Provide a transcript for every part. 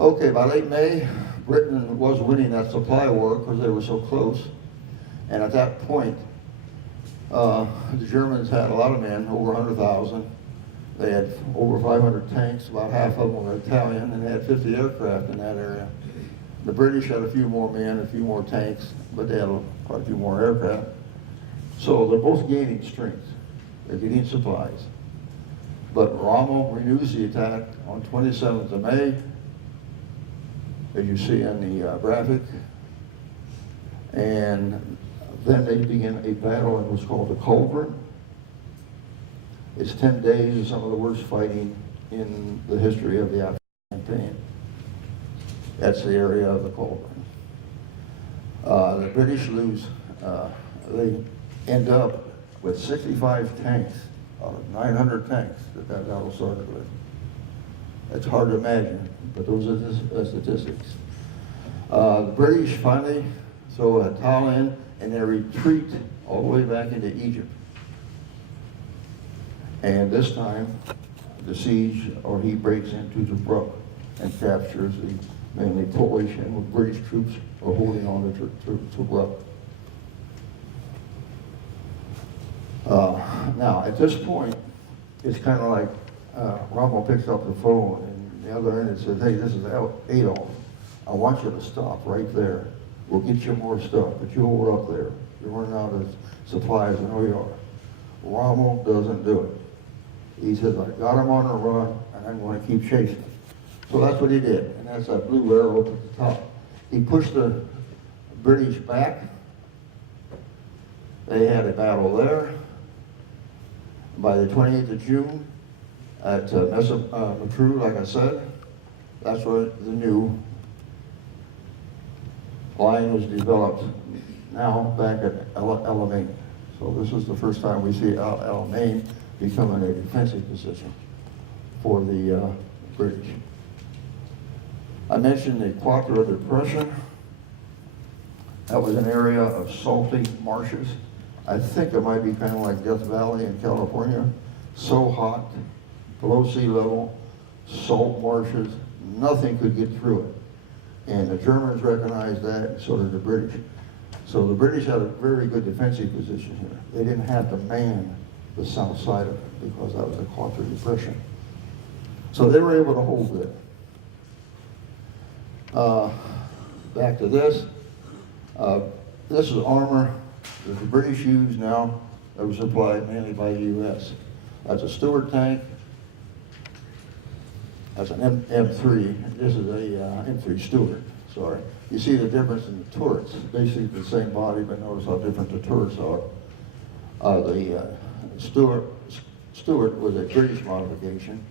Okay, by late May, Britain was winning that supply war because they were so close. And at that point, the Germans had a lot of men, over 100,000. They had over 500 tanks, about half of them were Italian, and they had 50 aircraft in that area. The British had a few more men, a few more tanks, but they had quite a few more aircraft. So they're both gaining strength. They're getting supplies. But Rommel renews the attack on 27th of May, as you see in the graphic. And then they begin a battle in what's called the Cobra. It's 10 days of some of the worst fighting in the history of the Afghan campaign. That's the area of the Cobra. The British lose, they end up with 65 tanks out of 900 tanks that battle started with. It's hard to imagine, but those are the statistics. The British finally throw a towel in and they retreat all the way back into Egypt. And this time, the siege, or he breaks into Cobra and captures the mainly Polish and British troops are holding on to Cobra. Now, at this point, it's kind of like Rommel picks up the phone and the other end says, hey, this is Adolf. I want you to stop right there. We'll get you more stuff, but you hold up there. You're running out of supplies, I know you are. Rommel doesn't do it. He says, I got him on the run, and I'm going to keep chasing. So that's what he did, and that's that blue arrow at the top. He pushed the British back. They had a battle there. By the 28th of June, at Muskegon, like I said, that's where the new line was developed. Now back at Alamein. So this is the first time we see Alamein becoming a defensive position for the British. I mentioned the Curator Depression. That was an area of salty marshes. I think it might be kind of like Death Valley in California. So hot, below sea level, salt marshes, nothing could get through it. And the Germans recognized that, and so did the British. So the British had a very good defensive position here. They didn't have to man the south side of it because that was a Curator Depression. So they were able to hold it. Back to this. This is armor that the British use now that was supplied mainly by the U.S. That's a Stuart tank. That's an M3. This is a M3 Stuart, sorry. You see the difference in the turrets. Basically the same body, but notice how different the turrets are. The Stuart was a British modification.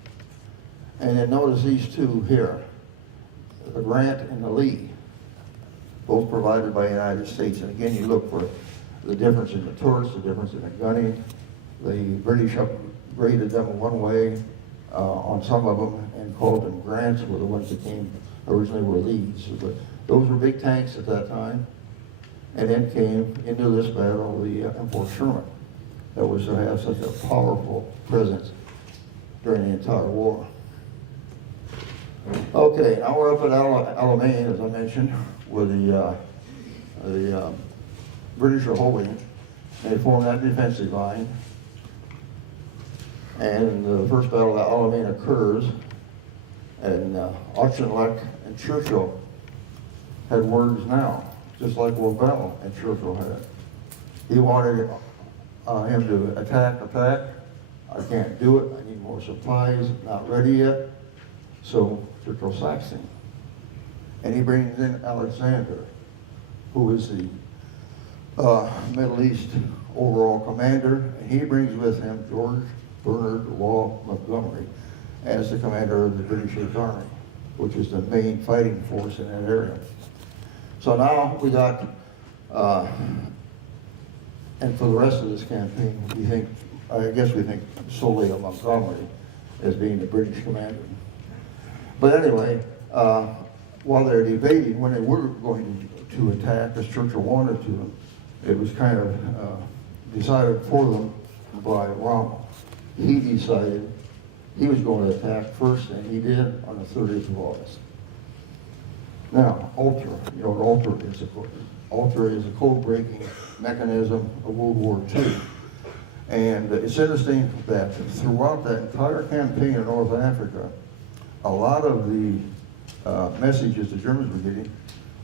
And then notice these two here, the Grant and the Lee, both provided by the United States. And again, you look for the difference in the turrets, the difference in the gunning. The British upgraded them one way on some of them and called them Grants, were the ones that came originally were Lees. But those were big tanks at that time. And then came into this battle the M4 Sherman that was to have such a powerful presence during the entire war. Okay, now we're up at Alamein, as I mentioned, where the British are holding. They form that defensive line. And the first battle of Alamein occurs, and Auchinleck and Churchill had words now, just like Weikel and Churchill had. He wanted him to attack. I can't do it, I need more supplies, not ready yet. So Churchill sacks him. And he brings in Alexander, who is the Middle East overall commander, and he brings with him George Bernard Law Montgomery as the commander of the British Eighth Army, which is the main fighting force in that area. So now we got, and for the rest of this campaign, I guess we think solely of Montgomery as being the British commander. But anyway, while they're debating when they were going to attack, as Churchill wanted to, it was kind of decided for them by Rommel. He decided he was going to attack first, and he did on the 30th of August. Now, Ultra, you know what Ultra is, of course. Ultra is a code-breaking mechanism of World War II. And it's interesting that throughout that entire campaign in North Africa, a lot of the messages the Germans were getting,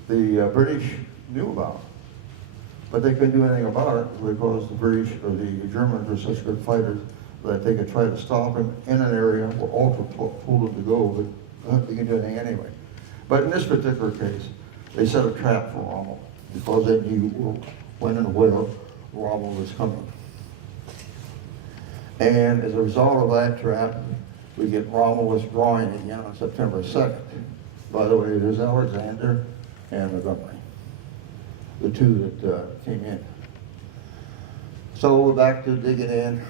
the British knew about. But they couldn't do anything about it because the British or the Germans were such good fighters that they could try to stop him in an area where Ultra told him to go, but they couldn't do anything anyway. But in this particular case, they set a trap for Rommel because they knew when and where Rommel was coming. And as a result of that trap, we get Rommel withdrawing again on September 2nd. By the way, there's Alexander and Montgomery, the two that came in. So we're back to digging in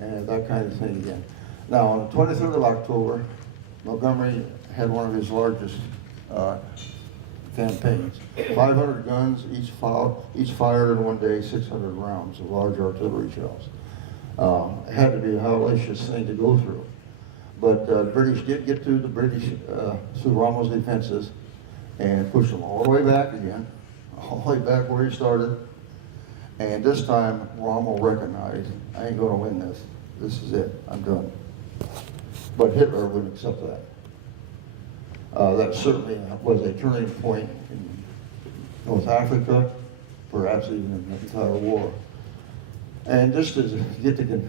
and that kind of thing again. Now, on the 23rd of October, Montgomery had one of his largest campaigns. 500 guns, each fired in one day 600 rounds of large artillery shells. It had to be a hellacious thing to go through. But the British did get through through Rommel's defenses and pushed them all the way back again, all the way back where he started. And this time, Rommel recognized, I ain't gonna win this. This is it, I'm done. But Hitler wouldn't accept that. That certainly was a turning point in North Africa, perhaps even in the entire war. And just to get the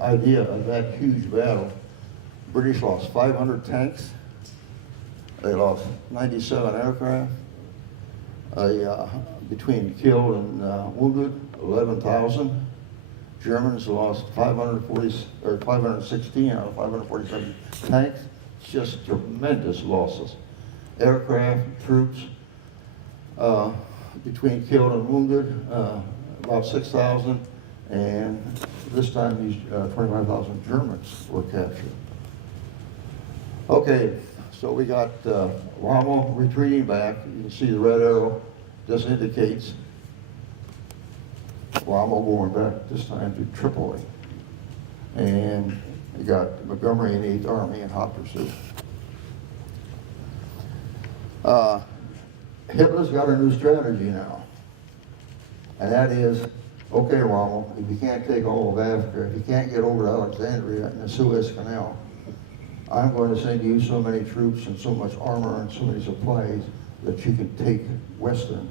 idea of that huge battle, British lost 500 tanks, they lost 97 aircraft, between killed and wounded, 11,000. Germans lost 516 out of 547 tanks. Just tremendous losses. Aircraft, troops, between killed and wounded, about 6,000, and this time these 25,000 Germans were captured. Okay, so we got Rommel retreating back. You can see the red arrow. This indicates Rommel going back this time to Tripoli. And you got Montgomery and 8th Army in hot pursuit. Hitler's got a new strategy now. And that is, okay, Rommel, if you can't take all of Africa, if you can't get over to Alexandria and the Suez Canal, I'm going to send you so many troops and so much armor and so many supplies that you can take Western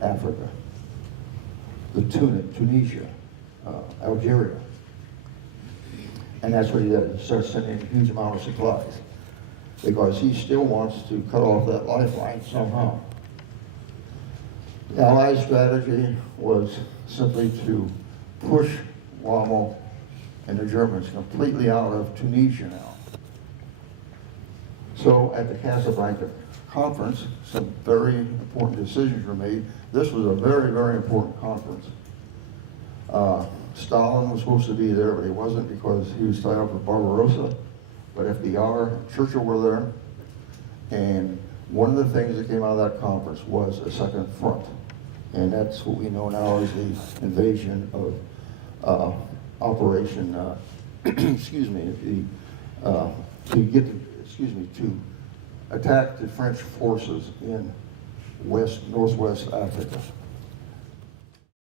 Africa, Tunisia, Algeria. And that's what he does. He starts sending a huge amount of supplies because he still wants to cut off that lifeline somehow. The Allied strategy was simply to push Rommel and the Germans completely out of Tunisia now. So at the Casablanca conference, some very important decisions were made. This was a very, very important conference. Stalin was supposed to be there, but he wasn't because he was tied up with Barbarossa. But FDR and Churchill were there. And one of the things that came out of that conference was a second front. And that's what we know now as the invasion of Operation, to attack the French forces in northwest Africa.